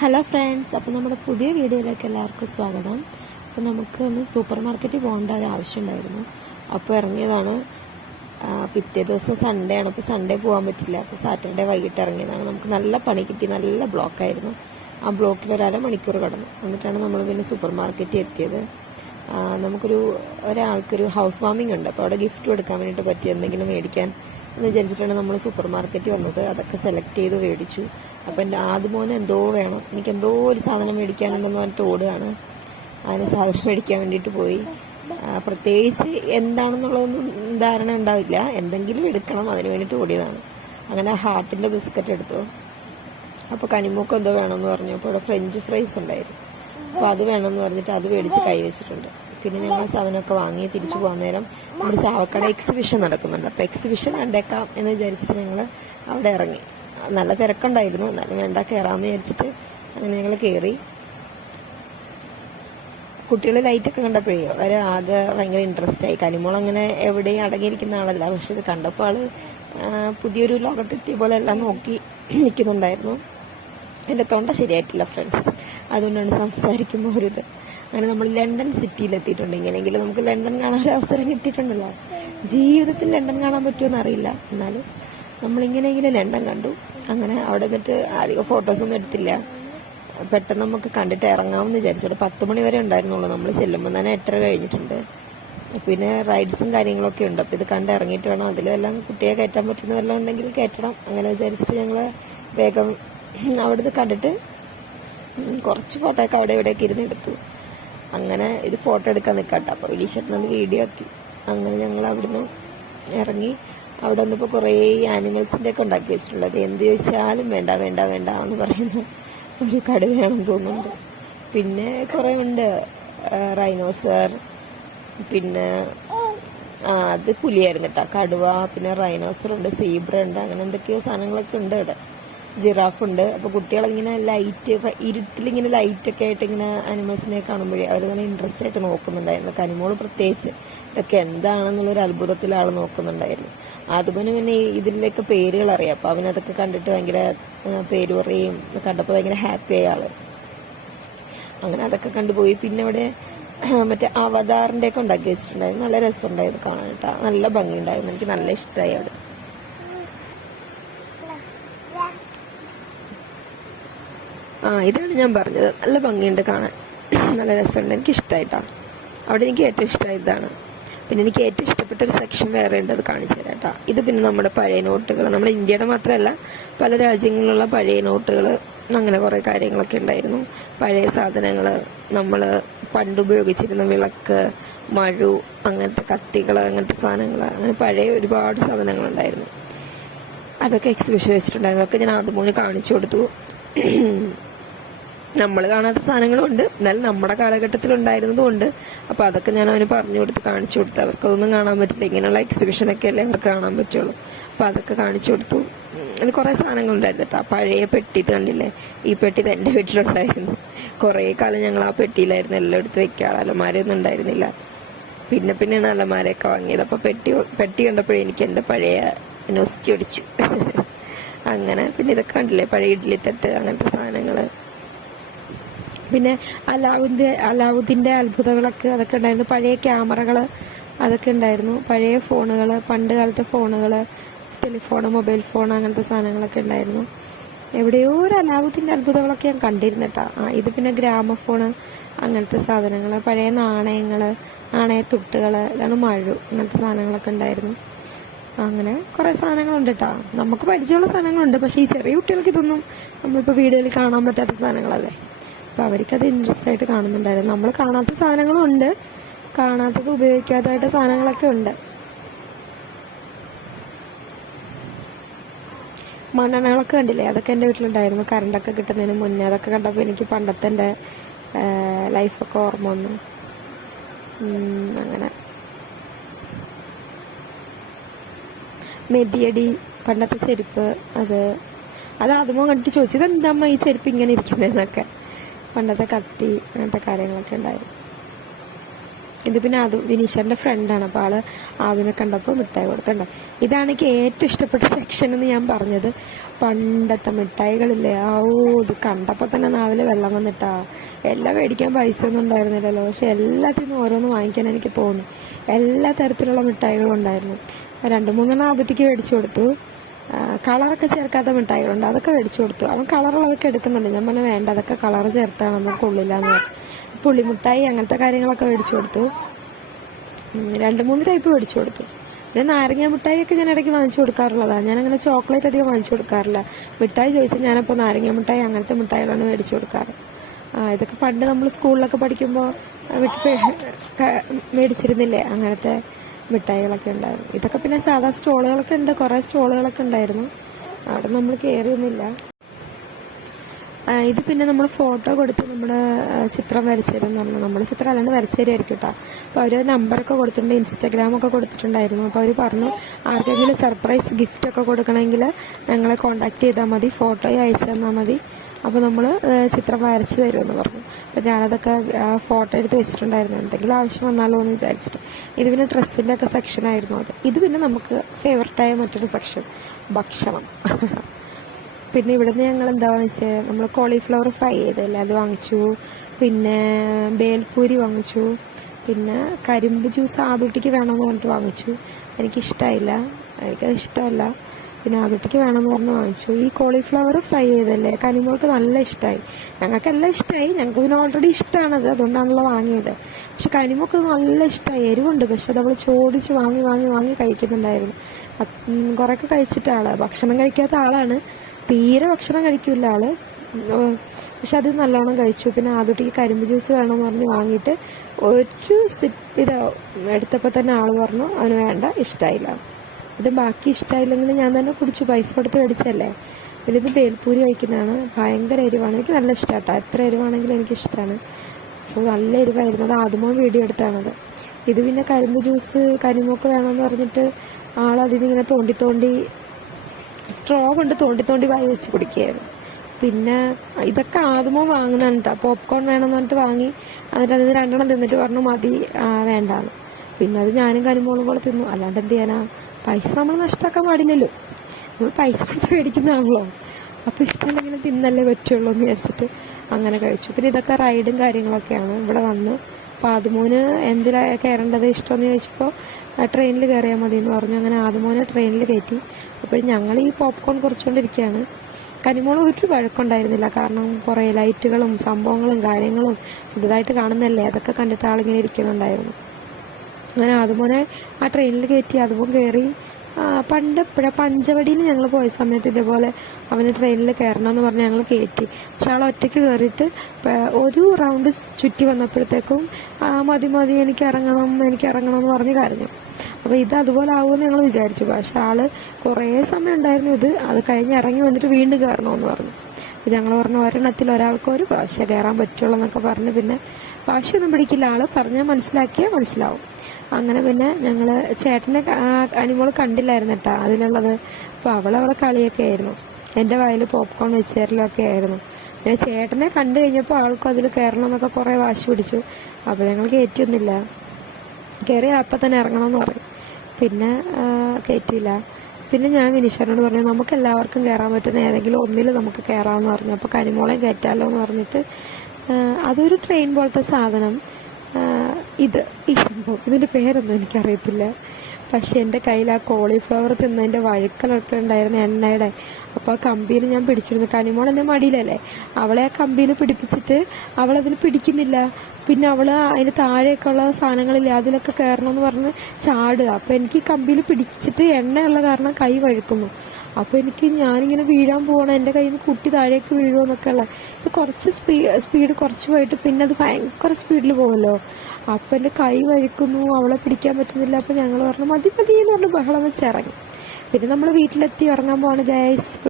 Hello friends, അപ്പോൾ നമ്മുടെ പുതിയ വീഡിയോയിലേക്ക് എല്ലാവർക്കും സ്വാഗതം. അപ്പോൾ നമുക്കൊന്ന് സൂപ്പർ മാർക്കറ്റിൽ പോകേണ്ട ഒരു ആവശ്യമുണ്ടായിരുന്നു. അപ്പോൾ ഇറങ്ങിയതാണ്. പിറ്റേ ദിവസം സൺഡേ ആണ്. അപ്പോൾ സൺഡേ പോകാൻ പറ്റില്ല. അപ്പോൾ സാറ്റർഡേ വൈകിട്ട് ഇറങ്ങിയതാണ്. നമുക്ക് നല്ല പണി കിട്ടി, നല്ല ബ്ലോക്കായിരുന്നു. ആ ബ്ലോക്കിൽ ഒരു അരമണിക്കൂർ കടന്നു. എന്നിട്ടാണ് നമ്മൾ പിന്നെ സൂപ്പർ മാർക്കറ്റിൽ എത്തിയത്. ഒരാൾക്കൊരു ഹൗസ് വാമിംഗ് ഉണ്ട്. അപ്പോൾ അവിടെ ഗിഫ്റ്റ് കൊടുക്കാൻ വേണ്ടിയിട്ട് പറ്റി എന്തെങ്കിലും മേടിക്കാൻ എന്ന് വിചാരിച്ചിട്ടാണ് നമ്മൾ സൂപ്പർ മാർക്കറ്റിൽ വന്നത്. അതൊക്കെ സെലക്ട് ചെയ്ത് മേടിച്ചു. അപ്പം എൻ്റെ ആദ്യമോന് എന്തോ വേണം, എനിക്ക് എന്തോ ഒരു സാധനം മേടിക്കാനുണ്ടെന്ന് പറഞ്ഞിട്ട് ഓടുകയാണ്. അതിന് സാധനം മേടിക്കാൻ വേണ്ടിയിട്ട് പോയി. പ്രത്യേകിച്ച് എന്താണെന്നുള്ളതൊന്നും ധാരണ ഉണ്ടാവില്ല, എന്തെങ്കിലും എടുക്കണം, അതിന് വേണ്ടിയിട്ട് ഓടിയതാണ്. അങ്ങനെ ഹാർട്ടിൻ്റെ ബിസ്ക്കറ്റ് എടുത്തു. അപ്പോൾ കനിമൂക്ക് എന്തോ വേണമെന്ന് പറഞ്ഞു. അപ്പോൾ അവിടെ ഫ്രഞ്ച് ഫ്രൈസ് ഉണ്ടായിരുന്നു. അപ്പോൾ അത് വേണമെന്ന് പറഞ്ഞിട്ട് അത് മേടിച്ച് കൈവച്ചിട്ടുണ്ട്. പിന്നെ ഞങ്ങൾ സാധനമൊക്കെ വാങ്ങി തിരിച്ചു പോകാൻ നേരം നമ്മുടെ ചാവക്കട എക്സിബിഷൻ നടക്കുന്നുണ്ട്. അപ്പോൾ എക്സിബിഷൻ കണ്ടേക്കാം എന്ന് വിചാരിച്ചിട്ട് ഞങ്ങൾ അവിടെ ഇറങ്ങി. നല്ല തിരക്കുണ്ടായിരുന്നു, എന്നാലും വേണ്ട കയറാമെന്ന് വിചാരിച്ചിട്ട് അങ്ങനെ ഞങ്ങൾ കയറി. കുട്ടികൾ ലൈറ്റൊക്കെ കണ്ടപ്പോഴേ അവർ ആകെ ഭയങ്കര ഇൻട്രസ്റ്റ് ആയി. കനിമോൾ അങ്ങനെ എവിടെയും അടങ്ങിയിരിക്കുന്ന ആളല്ല, പക്ഷെ ഇത് കണ്ടപ്പോൾ ആള് പുതിയൊരു ലോകത്തെത്തിയ പോലെ എല്ലാം നോക്കി നിൽക്കുന്നുണ്ടായിരുന്നു. എൻ്റെ തൊണ്ട ശരിയായിട്ടില്ല ഫ്രണ്ട്സ്, അതുകൊണ്ടാണ് സംസാരിക്കുമ്പോൾ ഒരിത്. അങ്ങനെ നമ്മൾ ലണ്ടൻ സിറ്റിയിലെത്തിയിട്ടുണ്ട്. ഇങ്ങനെയെങ്കിലും നമുക്ക് ലണ്ടൻ കാണാൻ ഒരു അവസരം കിട്ടിയിട്ടുണ്ടല്ലോ. ജീവിതത്തിൽ ലണ്ടൻ കാണാൻ പറ്റുമെന്ന് അറിയില്ല, എന്നാലും നമ്മളിങ്ങനെയെങ്കിലും ലണ്ടൻ കണ്ടു. അങ്ങനെ അവിടെ നിന്നിട്ട് അധികം ഫോട്ടോസൊന്നും എടുത്തില്ല. പെട്ടെന്ന് നമുക്ക് കണ്ടിട്ട് ഇറങ്ങാമെന്ന് വിചാരിച്ചു. 10 മണി വരെ ഉണ്ടായിരുന്നുള്ളൂ. നമ്മൾ ചെല്ലുമ്പോൾ തന്നെ 8:30 കഴിഞ്ഞിട്ടുണ്ട്. പിന്നെ റൈഡ്സും കാര്യങ്ങളൊക്കെ ഉണ്ട്. അപ്പോൾ ഇത് കണ്ട് ഇറങ്ങിയിട്ട് വേണം അതിലെല്ലാം കുട്ടിയെ കയറ്റാൻ പറ്റുന്ന വല്ലതും ഉണ്ടെങ്കിൽ കയറ്റണം. അങ്ങനെ വിചാരിച്ചിട്ട് ഞങ്ങൾ വേഗം അവിടുന്ന് കണ്ടിട്ട് കുറച്ച് ഫോട്ടോ ഒക്കെ അവിടെ ഇവിടെയൊക്കെ ഇരുന്ന് എടുത്തു. അങ്ങനെ ഇത് ഫോട്ടോ എടുക്കാൻ നിൽക്കട്ടെ, അപ്പോൾ വിളിച്ചിട്ട് വീഡിയോ ആക്കി. അങ്ങനെ ഞങ്ങൾ അവിടുന്ന് ഇറങ്ങി. അവിടെ വന്നപ്പോൾ കുറേ ആനിമൽസിൻ്റെ ഒക്കെ ഉണ്ടാക്കി വെച്ചിട്ടുള്ളത്. എന്ത് ചോദിച്ചാലും വേണ്ട വേണ്ട വേണ്ട എന്ന് പറയുന്ന ഒരു കടുവയാണെന്ന് തോന്നുന്നുണ്ട്. പിന്നെ കുറേ ഉണ്ട്, റൈനോസർ, പിന്നെ അത് പുലിയായിരുന്നു കേട്ടോ, കടുവ, പിന്നെ റൈനോസർ ഉണ്ട്, സീബ്ര ഉണ്ട്, അങ്ങനെ എന്തൊക്കെയോ സാധനങ്ങളൊക്കെ ഉണ്ട് ഇവിടെ. ജിറാഫ് ഉണ്ട്. അപ്പോൾ കുട്ടികളിങ്ങനെ ഇരുട്ടിലിങ്ങനെ ലൈറ്റൊക്കെ ആയിട്ട് ഇങ്ങനെ ആനിമൽസിനെ കാണുമ്പോഴേ അവർ നല്ല ഇൻട്രസ്റ്റ് ആയിട്ട് നോക്കുന്നുണ്ടായിരുന്നു. കനിമോള് പ്രത്യേകിച്ച് ഇതൊക്കെ എന്താണെന്നുള്ളൊരു അത്ഭുതത്തിൽ ആൾ നോക്കുന്നുണ്ടായിരുന്നു. അതുപോലെ പിന്നെ ഇതിലേക്ക് പേരുകൾ അറിയാം. അപ്പോൾ അവനതൊക്കെ കണ്ടിട്ട് ഭയങ്കര പേര് പറയും. കണ്ടപ്പോൾ ഭയങ്കര ഹാപ്പിയായ ആള്. അങ്ങനെ അതൊക്കെ കണ്ടുപോയി. പിന്നെ അവിടെ മറ്റേ അവതാറിൻ്റെ ഒക്കെ ഉണ്ടാക്കി വെച്ചിട്ടുണ്ടായിരുന്നു. നല്ല രസമുണ്ടായിരുന്നു കാണാൻ കേട്ടോ, നല്ല ഭംഗിയുണ്ടായിരുന്നു. എനിക്ക് നല്ല ഇഷ്ടമായി അവിടെ. ഇതാണ് ഞാൻ പറഞ്ഞത്, നല്ല ഭംഗിയുണ്ട് കാണാൻ, നല്ല രസമുണ്ട്, എനിക്ക് ഇഷ്ടമായിട്ടാണ്. അവിടെ എനിക്ക് ഏറ്റവും ഇഷ്ടമായി ഇതാണ്. പിന്നെ എനിക്ക് ഏറ്റവും ഇഷ്ടപ്പെട്ട ഒരു സെക്ഷൻ വേറെ ഉണ്ട്, അത് കാണിച്ചു തരാം കേട്ടോ. ഇത് പിന്നെ നമ്മുടെ പഴയ നോട്ടുകൾ, നമ്മുടെ ഇന്ത്യയുടെ മാത്രമല്ല പല രാജ്യങ്ങളിലുള്ള പഴയ നോട്ടുകൾ, അങ്ങനെ കുറേ കാര്യങ്ങളൊക്കെ ഉണ്ടായിരുന്നു. പഴയ സാധനങ്ങൾ, നമ്മൾ പണ്ട് ഉപയോഗിച്ചിരുന്ന വിളക്ക്, മഴു, അങ്ങനത്തെ കത്തികൾ, അങ്ങനത്തെ സാധനങ്ങൾ, അങ്ങനെ പഴയ ഒരുപാട് സാധനങ്ങളുണ്ടായിരുന്നു. അതൊക്കെ എക്സിബിഷൻ വെച്ചിട്ടുണ്ടായിരുന്നു. അതൊക്കെ ഞാൻ ആദ്യമോന് കാണിച്ചു കൊടുത്തു. നമ്മൾ കാണാത്ത സാധനങ്ങളുണ്ട്, എന്നാലും നമ്മുടെ കാലഘട്ടത്തിൽ ഉണ്ടായിരുന്നതുകൊണ്ട്. അപ്പോൾ അതൊക്കെ ഞാൻ അവന് പറഞ്ഞു കൊടുത്ത് കാണിച്ചു കൊടുത്തു. അവർക്കതൊന്നും കാണാൻ പറ്റില്ല, ഇങ്ങനെയുള്ള എക്സിബിഷനൊക്കെ അല്ലേ അവർക്ക് കാണാൻ പറ്റുള്ളൂ. അപ്പോൾ അതൊക്കെ കാണിച്ചു കൊടുത്തു. അതിൽ കുറേ സാധനങ്ങളുണ്ടായിരുന്നു കേട്ടോ. പഴയ പെട്ടി ഇത് കണ്ടില്ലേ, ഈ പെട്ടി എൻ്റെ വീട്ടിലുണ്ടായിരുന്നു. കുറേ കാലം ഞങ്ങൾ ആ പെട്ടിയിലായിരുന്നു എല്ലാം എടുത്ത് വെക്കാറ്, അലമാരയൊന്നും ഉണ്ടായിരുന്നില്ല. പിന്നെയാണ് അലമാരയൊക്കെ വാങ്ങിയത്. അപ്പോൾ പെട്ടി കണ്ടപ്പോഴേ എനിക്ക് എൻ്റെ പഴയ നൊസ്റ്റി അടിച്ചു. അങ്ങനെ പിന്നെ ഇതൊക്കെ കണ്ടില്ലേ, പഴയ ഇഡ്ഡലിത്തട്ട്, അങ്ങനത്തെ സാധനങ്ങൾ. പിന്നെ അലാവുദ്ദീൻ്റെ അത്ഭുതങ്ങളൊക്കെ അതൊക്കെ ഉണ്ടായിരുന്നു. പഴയ ക്യാമറകൾ അതൊക്കെ ഉണ്ടായിരുന്നു. പഴയ ഫോണുകൾ, പണ്ട് കാലത്തെ ഫോണുകൾ, ടെലിഫോൺ, മൊബൈൽ ഫോൺ, അങ്ങനത്തെ സാധനങ്ങളൊക്കെ ഉണ്ടായിരുന്നു. എവിടെയോ ഒരു അലാവുദ്ദീൻ്റെ അത്ഭുതങ്ങളൊക്കെ ഞാൻ കണ്ടിരുന്നിട്ടാ. ഇത് പിന്നെ ഗ്രാമഫോണ്, അങ്ങനത്തെ സാധനങ്ങൾ, പഴയ നാണയങ്ങൾ, നാണയത്തുട്ടുകൾ, ഇതാണ് മഴു, അങ്ങനത്തെ സാധനങ്ങളൊക്കെ ഉണ്ടായിരുന്നു. അങ്ങനെ കുറേ സാധനങ്ങളുണ്ട് കേട്ടോ. നമുക്ക് പരിചയമുള്ള സാധനങ്ങളുണ്ട്, പക്ഷേ ഈ ചെറിയ കുട്ടികൾക്ക് ഇതൊന്നും നമ്മളിപ്പോൾ വീഡിയോയിൽ കാണാൻ പറ്റാത്ത സാധനങ്ങളല്ലേ. അപ്പോൾ അവർക്കത് ഇൻട്രസ്റ്റ് ആയിട്ട് കാണുന്നുണ്ടായിരുന്നു. നമ്മൾ കാണാത്ത സാധനങ്ങളും ഉണ്ട്, കാണാത്തത് ഉപയോഗിക്കാത്തതായിട്ട് സാധനങ്ങളൊക്കെ ഉണ്ട്. മണ്ണെണ്ണകളൊക്കെ കണ്ടില്ലേ, അതൊക്കെ എൻ്റെ വീട്ടിലുണ്ടായിരുന്നു. കറണ്ടൊക്കെ കിട്ടുന്നതിന് മുന്നേ അതൊക്കെ കണ്ടപ്പോൾ എനിക്ക് പണ്ടത്തെ എൻ്റെ ലൈഫൊക്കെ ഓർമ്മ വന്നു. അങ്ങനെ മെതിയടി, പണ്ടത്തെ ചെരുപ്പ്, അത് ആദ്യമോ കണ്ടിട്ട് ചോദിച്ചു, ഇതെന്താമ്മ ഈ ചെരുപ്പ് ഇങ്ങനെ ഇരിക്കുന്നതെന്നൊക്കെ. പണ്ടത്തെ കത്തി, അങ്ങനത്തെ കാര്യങ്ങളൊക്കെ ഉണ്ടായിരുന്നു. ഇത് പിന്നെ അത് വിനീഷറിന്റെ ഫ്രണ്ടാണ്. അപ്പോൾ ആള് ആദ്യമേ കണ്ടപ്പോൾ മിഠായി കൊടുത്തിട്ടുണ്ട്. ഇതാണ് എനിക്ക് ഏറ്റവും ഇഷ്ടപ്പെട്ട സെക്ഷൻ എന്ന് ഞാൻ പറഞ്ഞത്. പണ്ടത്തെ മിഠായികളില്ലേ, ഇത് കണ്ടപ്പോൾ തന്നെ നാവിലെ വെള്ളം വന്നിട്ടാ. എല്ലാം മേടിക്കാൻ പൈസ ഒന്നും ഉണ്ടായിരുന്നില്ലല്ലോ, പക്ഷെ എല്ലാത്തിനും ഓരോന്ന് വാങ്ങിക്കാൻ എനിക്ക് തോന്നി. എല്ലാ തരത്തിലുള്ള മിഠായികളും ഉണ്ടായിരുന്നു. 2-3 ആദ്യത്തേക്ക് മേടിച്ചു കൊടുത്തു. കളറൊക്കെ ചേർക്കാത്ത മിഠായികളുണ്ട്, അതൊക്കെ മേടിച്ചു കൊടുത്തു. അവൻ കളറുള്ളതൊക്കെ എടുക്കുന്നുണ്ട്. ഞാൻ പറഞ്ഞാൽ വേണ്ട, അതൊക്കെ കളർ ചേർത്താണെന്ന് കൊള്ളില്ല എന്ന് പറഞ്ഞു. പുളിമിഠായി അങ്ങനത്തെ കാര്യങ്ങളൊക്കെ മേടിച്ചു കൊടുത്തു. 2-3 ടൈപ്പ് മേടിച്ചു കൊടുത്തു. പിന്നെ നാരങ്ങ മിഠായിയൊക്കെ ഞാൻ ഇടയ്ക്ക് വാങ്ങിച്ചു കൊടുക്കാറുള്ളതാണ്. ഞാൻ അങ്ങനെ ചോക്ലേറ്റ് അധികം വാങ്ങിച്ചു കൊടുക്കാറില്ല. മിഠായി ചോദിച്ചാൽ ഞാനപ്പോൾ നാരങ്ങ മിഠായി അങ്ങനത്തെ മിഠായികളാണ് മേടിച്ചു കൊടുക്കാറ്. ഇതൊക്കെ പണ്ട് നമ്മൾ സ്കൂളിലൊക്കെ പഠിക്കുമ്പോൾ മേടിച്ചിരുന്നില്ലേ, അങ്ങനത്തെ മിഠായികളൊക്കെ ഉണ്ടായിരുന്നു. ഇതൊക്കെ പിന്നെ സാധാ സ്റ്റോളുകളൊക്കെ ഉണ്ട്, കുറേ സ്റ്റോളുകളൊക്കെ ഉണ്ടായിരുന്നു. അവിടെ നമ്മൾ കയറിയൊന്നുമില്ല. ഇത് പിന്നെ നമ്മൾ ഫോട്ടോ കൊടുത്ത് നമ്മുടെ ചിത്രം വരച്ചിരുന്നു പറഞ്ഞു. നമ്മുടെ ചിത്രം അല്ലാണ്ട് വരച്ചേരായിരിക്കും കേട്ടോ. അപ്പോൾ അവർ നമ്പറൊക്കെ കൊടുത്തിട്ടുണ്ട്, ഇൻസ്റ്റാഗ്രാമൊക്കെ കൊടുത്തിട്ടുണ്ടായിരുന്നു. അപ്പോൾ അവർ പറഞ്ഞു ആർക്കെങ്കിലും സർപ്രൈസ് ഗിഫ്റ്റ് ഒക്കെ കൊടുക്കണമെങ്കിൽ ഞങ്ങളെ കോൺടാക്ട് ചെയ്താൽ മതി, ഫോട്ടോ അയച്ചു തന്നാൽ മതി, അപ്പോൾ നമ്മൾ ചിത്രം വരച്ച് തരുമെന്ന് പറഞ്ഞു. അപ്പോൾ ഞാനതൊക്കെ ഫോട്ടോ എടുത്ത് വെച്ചിട്ടുണ്ടായിരുന്നു, എന്തെങ്കിലും ആവശ്യം വന്നാലോ എന്ന് വിചാരിച്ചിട്ട്. ഇത് പിന്നെ ഡ്രസ്സിൻ്റെ ഒക്കെ സെക്ഷനായിരുന്നു അത്. ഇത് പിന്നെ നമുക്ക് ഫേവററ്റായ മറ്റൊരു സെക്ഷൻ, ഭക്ഷണം. പിന്നെ ഇവിടുന്ന് ഞങ്ങൾ എന്താ വാങ്ങിച്ചത്, നമ്മൾ കോളിഫ്ലവർ ഫ്രൈ ചെയ്തല്ലേ അത് വാങ്ങിച്ചു. പിന്നെ ബേൽപൂരി വാങ്ങിച്ചു. പിന്നെ കരിമ്പ് ജ്യൂസ് ആദൂട്ടിക്ക് വേണമെന്ന് പറഞ്ഞിട്ട് വാങ്ങിച്ചു. എനിക്കിഷ്ടമായില്ല, എനിക്കത് ഇഷ്ടമല്ല. പിന്നെ ആദൂട്ടിക്ക് വേണമെന്ന് പറഞ്ഞ് വാങ്ങിച്ചു. ഈ കോളിഫ്ലവർ ഫ്രൈ ചെയ്തല്ലേ കനിമോൾക്ക് നല്ല ഇഷ്ടമായി. ഞങ്ങൾക്കെല്ലാം ഇഷ്ടമായി, ഞങ്ങൾക്ക് പിന്നെ ഓൾറെഡി ഇഷ്ടമാണത്, അതുകൊണ്ടാണല്ലോ വാങ്ങിയത്. പക്ഷെ കനിമോൾക്ക് നല്ല ഇഷ്ടമായി. എരിവുണ്ട്, പക്ഷെ അത് അവൾ ചോദിച്ച് വാങ്ങി വാങ്ങി വാങ്ങി കഴിക്കുന്നുണ്ടായിരുന്നു. കുറേയൊക്കെ കഴിച്ചിട്ടാള്, ഭക്ഷണം കഴിക്കാത്ത ആളാണ്, തീരെ ഭക്ഷണം കഴിക്കില്ല ആള്, പക്ഷെ അത് നല്ലോണം കഴിച്ചു. പിന്നെ ആദ്യത്തേക്ക് കരിമ്പ് ജ്യൂസ് വേണമെന്ന് പറഞ്ഞ് വാങ്ങിയിട്ട് ഒരു സിപ്പ് ഇത് എടുത്തപ്പോൾ തന്നെ ആള് പറഞ്ഞു അവന് വേണ്ട, ഇഷ്ടമായില്ല. ഇത് ബാക്കി ഇഷ്ടമായില്ലെങ്കിൽ ഞാൻ തന്നെ കുടിച്ചു, പൈസ കൊടുത്ത് മേടിച്ചല്ലേ. പിന്നെ ഇത് ബേൽപൂരി കഴിക്കുന്നതാണ്, ഭയങ്കര എരിവാണ്. എനിക്ക് നല്ല ഇഷ്ടമാട്ടോ, എത്ര എരിവാണെങ്കിലും എനിക്കിഷ്ടമാണ്. അപ്പോൾ നല്ല എരിവായിരുന്നു, അത് ആദ്യമോ വീഡിയോ എടുത്താണത്. ഇത് പിന്നെ കരിമ്പ് ജ്യൂസ് കരിമൊക്കെ വേണമെന്ന് പറഞ്ഞിട്ട് ആളതിനിങ്ങനെ തോണ്ടി തോണ്ടി സ്ട്രോ കൊണ്ട് തോണ്ടി തോണ്ടി വായി വെച്ച് കുടിക്കുകയായിരുന്നു. പിന്നെ ഇതൊക്കെ ആദ്യമോ വാങ്ങുന്നതാണ് കേട്ടോ. പോപ്കോൺ വേണമെന്ന് പറഞ്ഞിട്ട് വാങ്ങി, എന്നിട്ട് അതിന് 2 തിന്നിട്ട് പറഞ്ഞു മതി, വേണ്ടാന്ന്. പിന്നെ അത് ഞാനും കരിമോളും കൂടെ തിന്നു. അല്ലാണ്ട് എന്ത് ചെയ്യാനാ, പൈസ നമ്മൾ നഷ്ടമാക്കാൻ പാടില്ലല്ലോ, നമ്മൾ പൈസ കൊടുത്ത് മേടിക്കുന്നതാണല്ലോ. അപ്പോൾ ഇഷ്ടമില്ലെങ്കിലും തിന്നല്ലേ പറ്റുള്ളൂ എന്ന് വിചാരിച്ചിട്ട് അങ്ങനെ കഴിച്ചു. പിന്നെ ഇതൊക്കെ റൈഡും കാര്യങ്ങളൊക്കെയാണ്. ഇവിടെ വന്ന് പാതുമോന് എന്തിലാണ് കയറേണ്ടത് ഇഷ്ടമെന്ന് ചോദിച്ചപ്പോൾ ട്രെയിനിൽ കയറിയാൽ മതി എന്ന് പറഞ്ഞു. അങ്ങനെ ആദ്യമോനെ ട്രെയിനിൽ കയറ്റി. അപ്പോൾ ഞങ്ങൾ ഈ പോപ്കോൺ കുറച്ചുകൊണ്ടിരിക്കുകയാണ്. കനിമോള് ഒരു വഴക്കുണ്ടായിരുന്നില്ല, കാരണം കുറേ ലൈറ്റുകളും സംഭവങ്ങളും കാര്യങ്ങളും പുതുതായിട്ട് കാണുന്നല്ലേ, അതൊക്കെ കണ്ടിട്ട് ആളിങ്ങനെ ഇരിക്കുന്നുണ്ടായിരുന്നു. അങ്ങനെ ആദ്യമോനെ ആ ട്രെയിനിൽ കയറ്റി, അതുപോലെ കയറി. പണ്ട് പഞ്ചവടിയിൽ ഞങ്ങൾ പോയ സമയത്ത് ഇതേപോലെ അവന് ട്രെയിനിൽ കയറണമെന്ന് പറഞ്ഞ് ഞങ്ങൾ കയറ്റി. പക്ഷെ ആൾ ഒറ്റയ്ക്ക് കയറിയിട്ട് ഒരു റൗണ്ട് ചുറ്റി വന്നപ്പോഴത്തേക്കും മതി മതി എനിക്ക് ഇറങ്ങണം എന്ന് പറഞ്ഞ് കരഞ്ഞു. അപ്പോൾ ഇത് അതുപോലെ ആവുമെന്ന് ഞങ്ങൾ വിചാരിച്ചു. പക്ഷെ ആള് കുറേ സമയം ഉണ്ടായിരുന്നു. അത് കഴിഞ്ഞ് ഇറങ്ങി വന്നിട്ട് വീണ്ടും കയറണമെന്ന് പറഞ്ഞു. അപ്പോൾ ഞങ്ങൾ പറഞ്ഞു ഒരെണ്ണത്തിൽ ഒരാൾക്ക് ഒരു പ്രാവശ്യം കയറാൻ പറ്റുള്ളൂ എന്നൊക്കെ പറഞ്ഞ്, പിന്നെ വാശിയൊന്നും പിടിക്കില്ല ആള്, പറഞ്ഞാൽ മനസ്സിലാക്കിയാൽ മനസ്സിലാവും. അങ്ങനെ പിന്നെ ഞങ്ങൾ ചേട്ടനെ അനിമോൾ കണ്ടില്ലായിരുന്നു കേട്ടോ അതിലുള്ളത്. അപ്പോൾ അവളെ കളിയൊക്കെ ആയിരുന്നു, എൻ്റെ വായിൽ പോപ്കോൺ വെച്ച് തരലൊക്കെ ആയിരുന്നു. പിന്നെ ചേട്ടനെ കണ്ടു കഴിഞ്ഞപ്പോൾ ആൾക്കും അതിൽ കയറണം എന്നൊക്കെ കുറേ വാശി പിടിച്ചു. അപ്പോൾ ഞങ്ങൾ കയറ്റിയൊന്നുമില്ല, കയറി അപ്പം തന്നെ ഇറങ്ങണമെന്ന് പറയും. പിന്നെ കയറ്റിയില്ല. പിന്നെ ഞാൻ വിനീഷറിനോട് പറഞ്ഞു നമുക്ക് എല്ലാവർക്കും കയറാൻ പറ്റുന്ന ഏതെങ്കിലും ഒന്നിൽ നമുക്ക് കയറാമെന്ന് പറഞ്ഞു. അപ്പോൾ കനിമോളെ കയറ്റാമല്ലോ എന്ന് പറഞ്ഞിട്ട് അതൊരു ട്രെയിൻ പോലത്തെ സാധനം. ഈ സംഭവം ഇതിൻ്റെ പേരൊന്നും എനിക്കറിയത്തില്ല. പക്ഷെ എൻ്റെ കയ്യിൽ ആ കോളിഫ്ലവർ തിന്നതിൻ്റെ വഴുക്കലൊക്കെ ഉണ്ടായിരുന്നു എണ്ണയുടെ. അപ്പോൾ ആ കമ്പിയിൽ ഞാൻ പിടിച്ചിരുന്നു. കനിമോൾ എൻ്റെ മടിയിലല്ലേ, അവളെ ആ കമ്പിയിൽ പിടിപ്പിച്ചിട്ട് അവളതിൽ പിടിക്കുന്നില്ല. പിന്നെ അവൾ അതിന് താഴെയൊക്കെ ഉള്ള സാധനങ്ങളില്ലേ അതിലൊക്കെ കയറണമെന്ന് പറഞ്ഞ് ചാടുക. അപ്പോൾ എനിക്ക് കമ്പിയിൽ പിടിച്ചിട്ട് എണ്ണയുള്ള കാരണം കൈ വഴുക്കുന്നു. അപ്പോൾ ഞാനിങ്ങനെ വീഴാൻ പോകണം, എൻ്റെ കയ്യിൽ നിന്ന് കുട്ടി താഴേക്ക് വീഴുമെന്നൊക്കെ ഉള്ള. ഇത് കുറച്ച് സ്പീഡ് കുറച്ച് പോയിട്ട് പിന്നെ അത് ഭയങ്കര സ്പീഡിൽ പോകുമല്ലോ. അപ്പം എൻ്റെ കൈ വഴുക്കുന്നു, അവളെ പിടിക്കാൻ പറ്റുന്നില്ല. അപ്പോൾ ഞങ്ങൾ പറഞ്ഞു മതി മതി എന്ന് പറഞ്ഞ് ബഹളം വെച്ച് ഇറങ്ങി. പിന്നെ നമ്മൾ വീട്ടിലെത്തി ഇറങ്ങാൻ പോവാണ് ഗൈസ്.